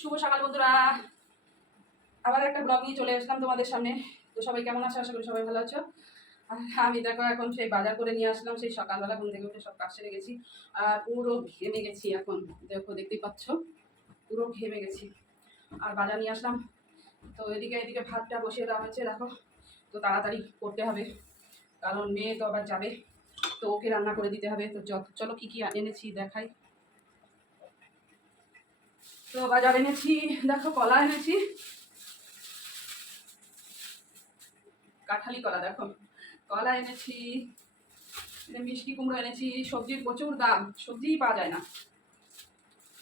শুভ সকাল বন্ধুরা, আবার একটা ব্লগ নিয়ে চলে আসলাম তোমাদের সামনে। তো সবাই কেমন আছো? আশা করি সবাই ভালো আছো। আর আমি দেখো এখন সেই বাজার করে নিয়ে আসলাম, সেই সকালবেলা ঘুম থেকে উঠে সব কাজ সেরে গেছি। আর পুরো ঘেমে গেছি এখন, দেখো দেখতেই পাচ্ছ পুরো ঘেমে গেছি। আর বাজার নিয়ে আসলাম, তো এদিকে ভাতটা বসিয়ে দেওয়া হয়েছে দেখো। তো তাড়াতাড়ি করতে হবে, কারণ মেয়ে তো আবার যাবে, তো ওকে রান্না করে দিতে হবে। তো চলো কি কি এনেছি দেখাই। তো বাজার এনেছি, দেখো কলা এনেছি, কাঁঠালি কলা, দেখো কলা এনেছি, মিষ্টি কুমড়ো এনেছি। সবজির প্রচুর দাম, সবজিই পাওয়া যায় না।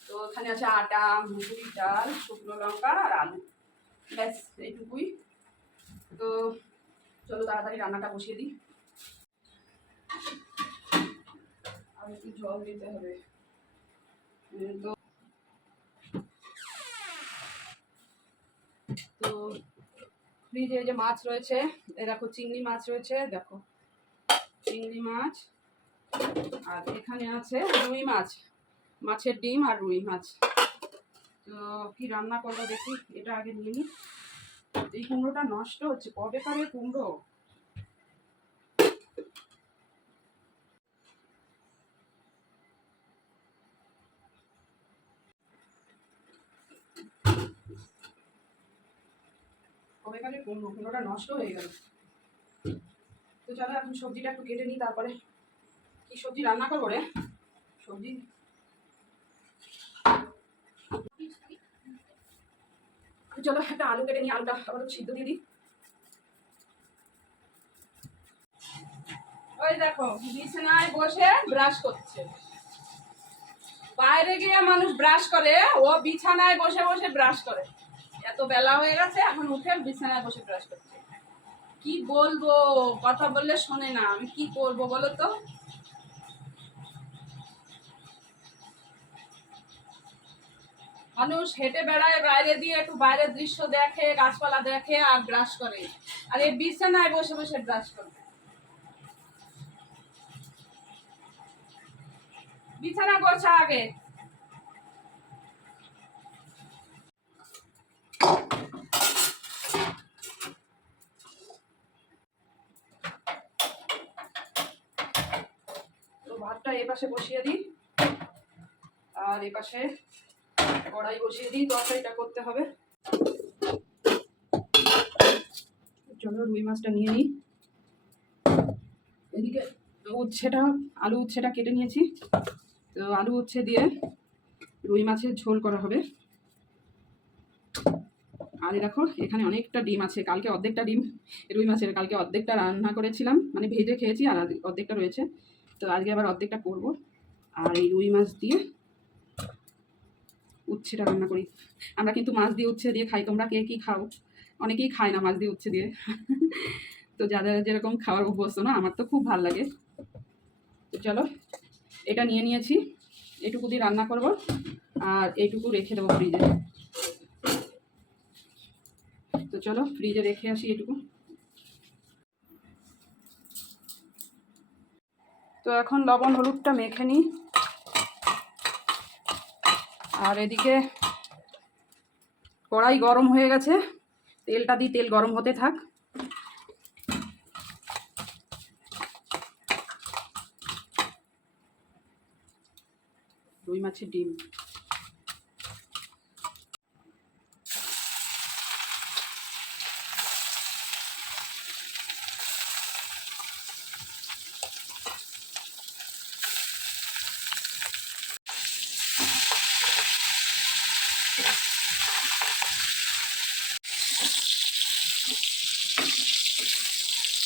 তো এখানে আছে আটা, মুসুরির ডাল, শুকনো লঙ্কা আর আলু, ব্যাস এইটুকুই। তো চলো তাড়াতাড়ি রান্নাটা বসিয়ে দিই। আর একটু জল দিতে হবে। তো তো ফ্রিজে যে মাছ রয়েছে, দেখো চিংড়ি মাছ রয়েছে, দেখো চিংড়ি মাছ। আর এখানে আছে রুই মাছ, মাছের ডিম আর রুই মাছ। তো কি রান্না করবো দেখি, এটা আগে নিয়ে নিই। এই কুমড়োটা নষ্ট হচ্ছে, কবে কারে কুমড়ো। কবে কারে কুমড়োটা নষ্ট হয়ে গেল। তো চলো এখন সবজিটা একটু কেটে নিই, তারপরে কি সবজি রান্না করবো রে। সবজি চলো একটা আলু কেটে নিই, আলুটা আবার সিদ্ধ দিয়ে দিই। ওই দেখো বিছানায় বসে ব্রাশ করছে। বাইরে গিয়ে মানুষ ব্রাশ করে, ও বিছানায় বসে বসে ব্রাশ করে। এত বেলা হয়ে গেছে, এখন উঠে বিছানায় বসে ব্রাশ করছে। কি বলবো, কথা বললে শোনে না, আমি কি করবো বলো তো। মানুষ হেঁটে বেড়ায় বাইরে দিয়ে, একটু বাইরের দৃশ্য দেখে, গাছপালা দেখে আর ব্রাশ করে, আর এই বিছানায় বসে বসে ব্রাশ করে। বিছানা গোছা আগে। তো ভাতটা এ পাশে বসিয়ে দিই, আর এ পাশে কড়াই বসিয়ে দিই, তরকারিটা করতে হবে। চলো রুই মাছটা নিয়ে নিই। এদিকে উচ্ছেটা, আলু উচ্ছেটা কেটে নিয়েছি। তো আলু উচ্ছে দিয়ে রুই মাছের ঝোল করা হবে। আর দেখো এখানে অনেকটা ডিম আছে, কালকে অর্ধেকটা ডিম রুই মাছের, কালকে অর্ধেকটা রান্না করেছিলাম, মানে ভেজে খেয়েছি, আর অর্ধেকটা রয়েছে। তো আজকে আবার অর্ধেকটা করব। আর এই রুই মাছ দিয়ে উচ্ছেটা রান্না করি। আমরা কিন্তু মাছ দিয়ে উচ্ছে দিয়ে খাই, তোমরা কে কী খাও? অনেকেই খায় না মাছ দিয়ে উচ্ছে দিয়ে। তো যাদের যেরকম খাওয়ার অভ্যস্ত না, আমার তো খুব ভালো লাগে। তো চলো এটা নিয়ে নিয়েছি, এটুকু দিয়ে রান্না করব, আর এইটুকু রেখে দেবো ফ্রিজে। তো চলো ফ্রিজে রেখে আসি এটুকু। তো এখন লবণ হলুদটা মেখে নিই। আর এদিকে কড়াই গরম হয়ে গেছে, তেলটা দিই, তেল গরম হতে থাক। রুই মাছের ডিম,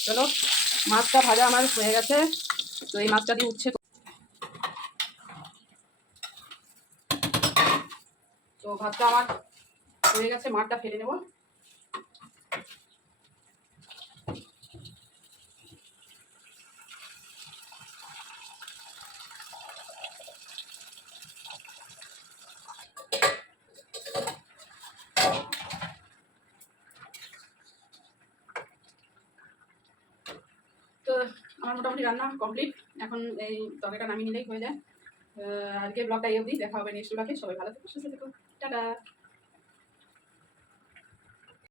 চলো মাছটা ভাজা আমার হয়ে গেছে। তো এই মাছটা দিয়ে উচ্ছে, তো ভাতটা আমার হয়ে গেছে, মাছটা ফেলে নেব। তো আমার মোটামুটি রান্না কমপ্লিট, এখন এই তরকারিটা নামিয়ে নিলেই হয়ে যায়। আজকে ব্লগটা এই অবধি, দেখা হবে নেক্সট ব্লগে। সবাই ভালো থেকো, সুস্থ থেকো, টাটা।